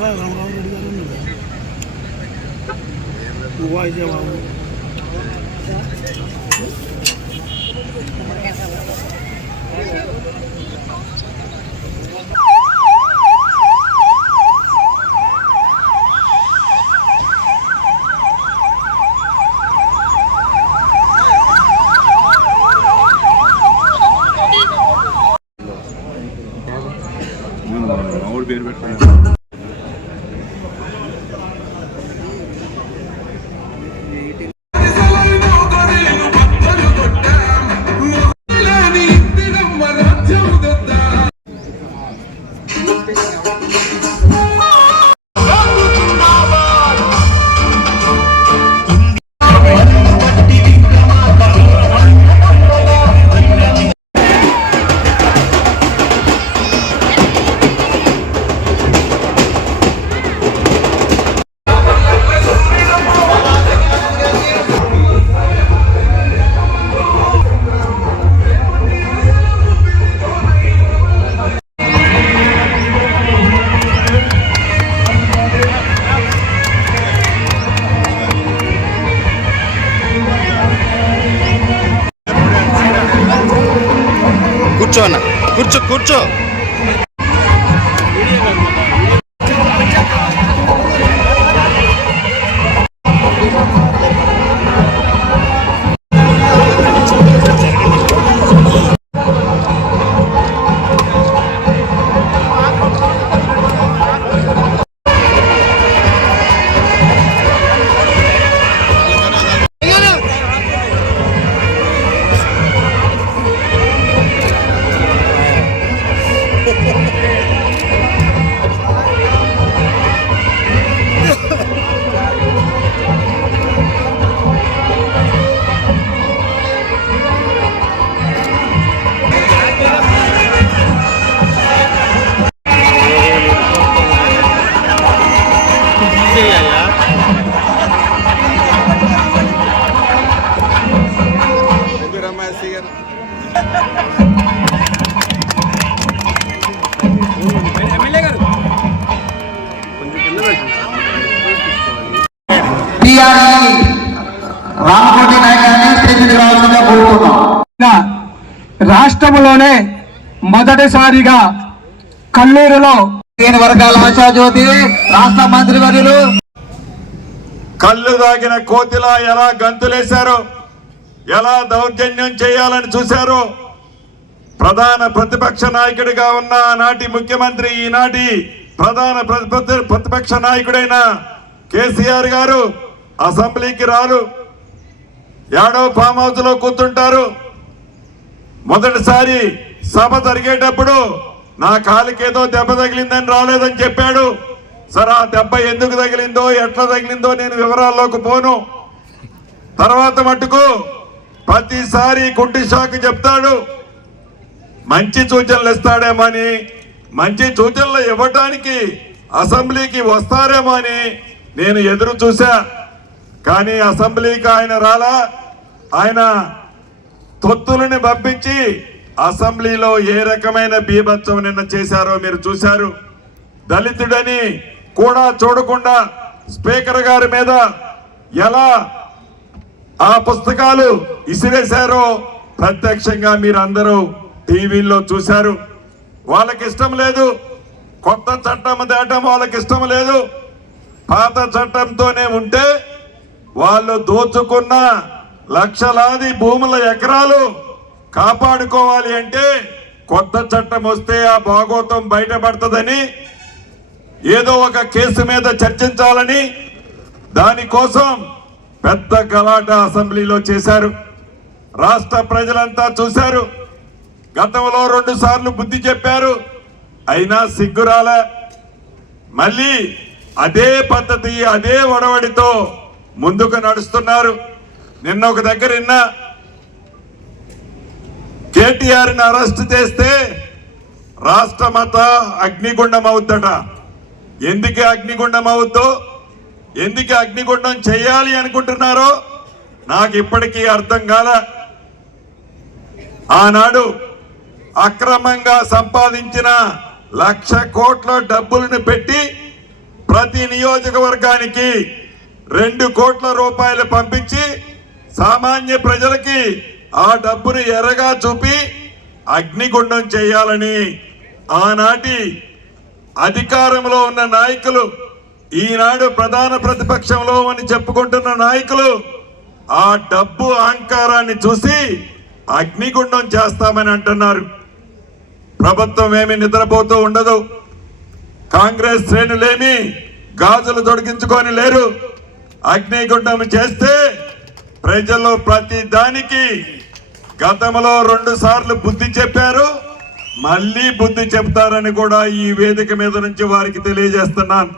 రామరావు రెడ్డి గారు ఉన్నారు వాయిస్ బాబు మామిడి పేరు పెట్టాను రాష్ట్రంలోనే మొదటిసారిగా కల్లూరులో దీని వర్గాల ఆశాజ్యోతి రాష్ట్ర మంత్రి వర్యులు. కళ్ళు దాగిన కోతిలా ఎలా గంతులేశారో ఎలా దౌర్జన్యం చేయాలని చూశారో ప్రధాన ప్రతిపక్ష నాయకుడిగా ఉన్న ఆనాటి ముఖ్యమంత్రి ఈనాటి ప్రధాన ప్రతిపక్ష- ప్రతిపక్ష నాయకుడైన కేసీఆర్ గారు అసెంబ్లీకి రారు. ఏడో ఫామ్ హౌస్లో కూర్చుంటారు. మొదటిసారి సభ జరిగేటప్పుడు నా కాలికేదో దెబ్బ తగిలిందని రాలేదని చెప్పాడు. సరే ఆ దెబ్బ ఎందుకు తగిలిందో ఎట్లా తగిలిందో నేను వివరాల్లోకి పోను. తర్వాత మటుకు ప్రతిసారి కుంటి షాక్ చెప్తాడు. మంచి సూచనలు ఇస్తాడేమో అని మంచి సూచనలు ఇవ్వటానికి అసెంబ్లీకి వస్తారేమో అని నేను ఎదురు చూశా. కానీ అసెంబ్లీకి ఆయన రాలా. ఆయన తొత్తులని పంపించి అసెంబ్లీలో ఏ రకమైన బీభత్సం నిన్న చేశారో మీరు చూశారు. దళితుడని కూడా చూడకుండా స్పీకర్ గారి మీద ఎలా ఆ పుస్తకాలు ఇసిరేశారో ప్రత్యక్షంగా మీరు అందరూ టీవీల్లో చూశారు. వాళ్ళకి ఇష్టం లేదు. కొత్త చట్టం తేటం వాళ్ళకి ఇష్టం లేదు. పాత చట్టంతోనే ఉంటే వాళ్ళు దోచుకున్న లక్షలాది భూముల ఎకరాలు కాపాడుకోవాలి అంటే కొత్త చట్టం వస్తే ఆ భాగోతం బయటపడుతుందని ఏదో ఒక కేసు మీద చర్చించాలని దానికోసం పెద్ద గలాట అసెంబ్లీలో చేశారు. రాష్ట్ర ప్రజలంతా చూశారు. గతంలో రెండు సార్లు బుద్ధి చెప్పారు. అయినా సిగ్గురాలే మళ్ళీ అదే పద్ధతి అదే ఒడవడితో ముందుకు నడుస్తున్నారు. నిన్న ఒక దగ్గర విన్నా కేటీఆర్ని అరెస్ట్ చేస్తే రాష్ట్రమంతా అగ్నిగుండం అవుద్దట. ఎందుకే అగ్నిగుండం అవుద్దో? ఎందుకు అగ్నిగుండం చేయాలి అనుకుంటున్నారో? నాకు ఇప్పటికీ అర్థం కాల. ఆనాడు అక్రమంగా సంపాదించిన లక్ష కోట్ల డబ్బులను పెట్టి ప్రతి నియోజకవర్గానికి రెండు కోట్ల రూపాయలు పంపించి సామాన్య ప్రజలకి ఆ డబ్బును ఎర్రగా చూపి అగ్నిగుండం చేయాలని ఆనాటి అధికారంలో ఉన్న నాయకులు ఈనాడు ప్రధాన ప్రతిపక్షంలో అని చెప్పుకుంటున్న నాయకులు ఆ డబ్బు అహంకారాన్ని చూసి అగ్నిగుండం చేస్తామని అంటున్నారు. ప్రభుత్వం ఏమి నిద్రపోతూ ఉండదు. కాంగ్రెస్ శ్రేణులేమి గాజులు తొడిగించుకొని లేరు. అగ్నిగుండం చేస్తే ప్రజల్లో ప్రతి దానికి గతంలో రెండు సార్లు బుద్ధి చెప్పారు మళ్ళీ బుద్ధి చెప్తారని కూడా ఈ వేదిక మీద నుంచి వారికి తెలియజేస్తున్నాను.